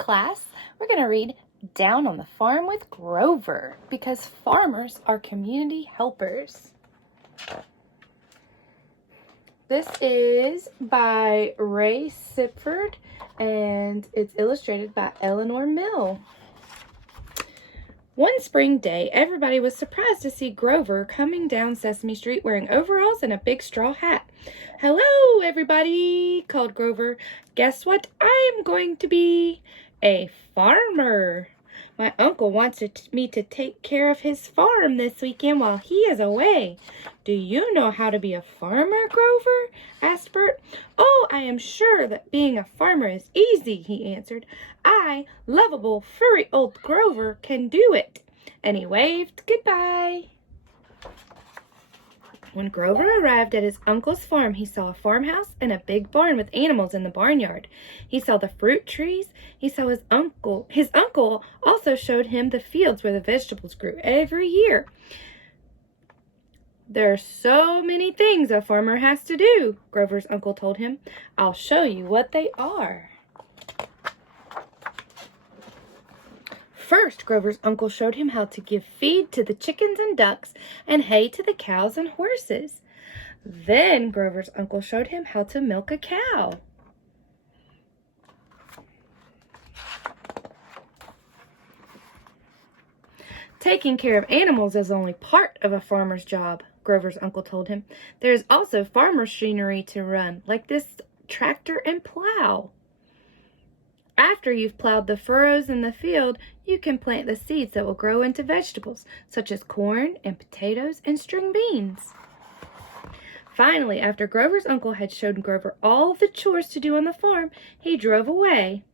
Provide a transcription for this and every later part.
class, we're going to read Down on the Farm with Grover, because farmers are community helpers. This is by Ray Sipford, and it's illustrated by Eleanor Mill. One spring day, everybody was surprised to see Grover coming down Sesame Street wearing overalls and a big straw hat. "Hello, everybody," called Grover. "Guess what I'm going to be? A farmer. My uncle wants me to take care of his farm this weekend while he is away." "Do you know how to be a farmer, Grover?" asked Bert. "Oh, I am sure that being a farmer is easy," he answered. "I, lovable, furry old Grover, can do it." And he waved goodbye. When Grover arrived at his uncle's farm, he saw a farmhouse and a big barn with animals in the barnyard. He saw the fruit trees. He saw his uncle. His uncle also showed him the fields where the vegetables grew every year. "There are so many things a farmer has to do," Grover's uncle told him. "I'll show you what they are." First, Grover's uncle showed him how to give feed to the chickens and ducks and hay to the cows and horses. Then Grover's uncle showed him how to milk a cow. "Taking care of animals is only part of a farmer's job," Grover's uncle told him. "There is also farm machinery to run, like this tractor and plow. After you've plowed the furrows in the field, you can plant the seeds that will grow into vegetables, such as corn and potatoes and string beans." Finally, after Grover's uncle had shown Grover all the chores to do on the farm, he drove away.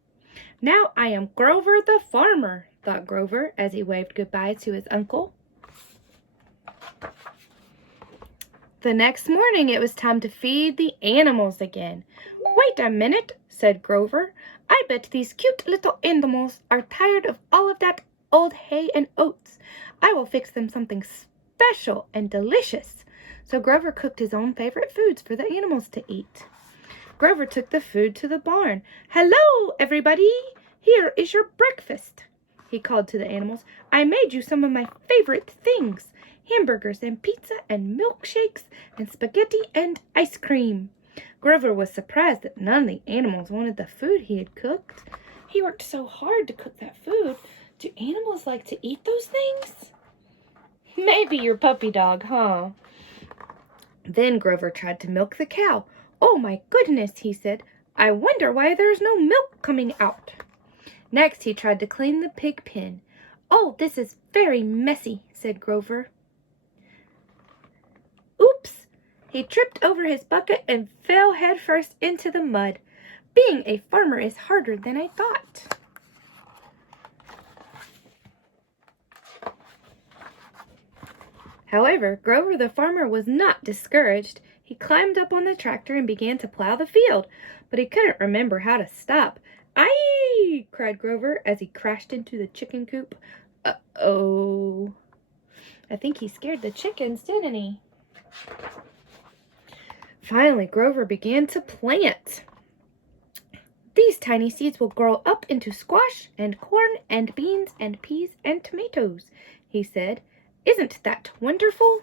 "Now I am Grover the farmer," thought Grover as he waved goodbye to his uncle. The next morning, it was time to feed the animals again. "Wait a minute," said Grover. "I bet these cute little animals are tired of all of that old hay and oats. I will fix them something special and delicious." So Grover cooked his own favorite foods for the animals to eat. Grover took the food to the barn. "Hello, everybody! Here is your breakfast," he called to the animals. "I made you some of my favorite things: hamburgers and pizza and milkshakes and spaghetti and ice cream." Grover was surprised that none of the animals wanted the food he had cooked. He worked so hard to cook that food. Do animals like to eat those things? Maybe your puppy dog, huh? Then Grover tried to milk the cow. "Oh my goodness," he said. "I wonder why there's no milk coming out." Next, he tried to clean the pig pen. "Oh, this is very messy," said Grover. Oops! He tripped over his bucket and fell headfirst into the mud. "Being a farmer is harder than I thought." However, Grover the farmer was not discouraged. He climbed up on the tractor and began to plow the field, but he couldn't remember how to stop. "Aye!" cried Grover as he crashed into the chicken coop. Uh-oh. I think he scared the chickens, didn't he? Finally, Grover began to plant. "These tiny seeds will grow up into squash and corn and beans and peas and tomatoes," he said. "Isn't that wonderful?"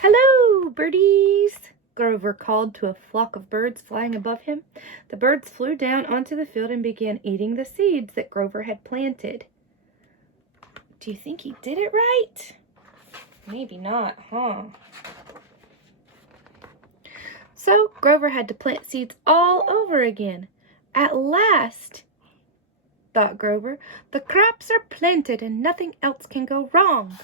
"Hello, birdies," Grover called to a flock of birds flying above him. The birds flew down onto the field and began eating the seeds that Grover had planted. Do you think he did it right? Maybe not, huh? So Grover had to plant seeds all over again. "At last," thought Grover, "the crops are planted and nothing else can go wrong."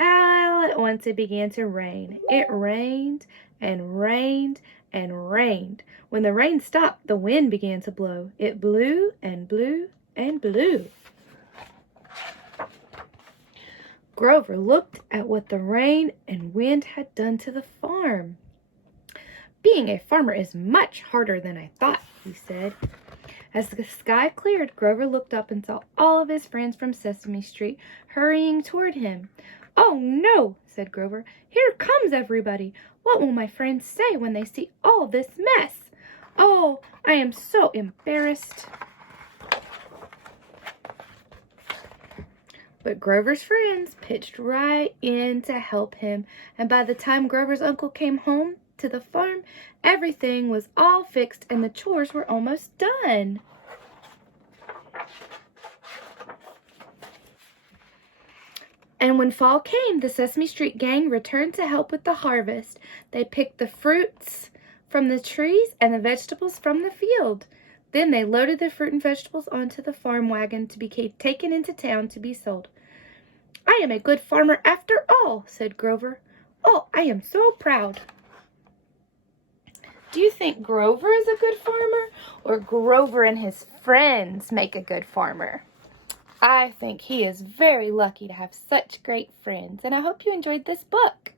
All at once it began to rain. It rained and rained and rained. When the rain stopped, the wind began to blow. It blew and blew and blew. Grover looked at what the rain and wind had done to the farm. "Being a farmer is much harder than I thought," he said. As the sky cleared, Grover looked up and saw all of his friends from Sesame Street hurrying toward him. "Oh no," said Grover. "Here comes everybody. What will my friends say when they see all this mess? Oh, I am so embarrassed." But Grover's friends pitched right in to help him, and by the time Grover's uncle came home to the farm, everything was all fixed and the chores were almost done. And when fall came, the Sesame Street gang returned to help with the harvest. They picked the fruits from the trees and the vegetables from the field. Then they loaded the fruit and vegetables onto the farm wagon to be taken into town to be sold. "I am a good farmer after all," said Grover. "Oh, I am so proud." Do you think Grover is a good farmer, or Grover and his friends make a good farmer? I think he is very lucky to have such great friends, and I hope you enjoyed this book.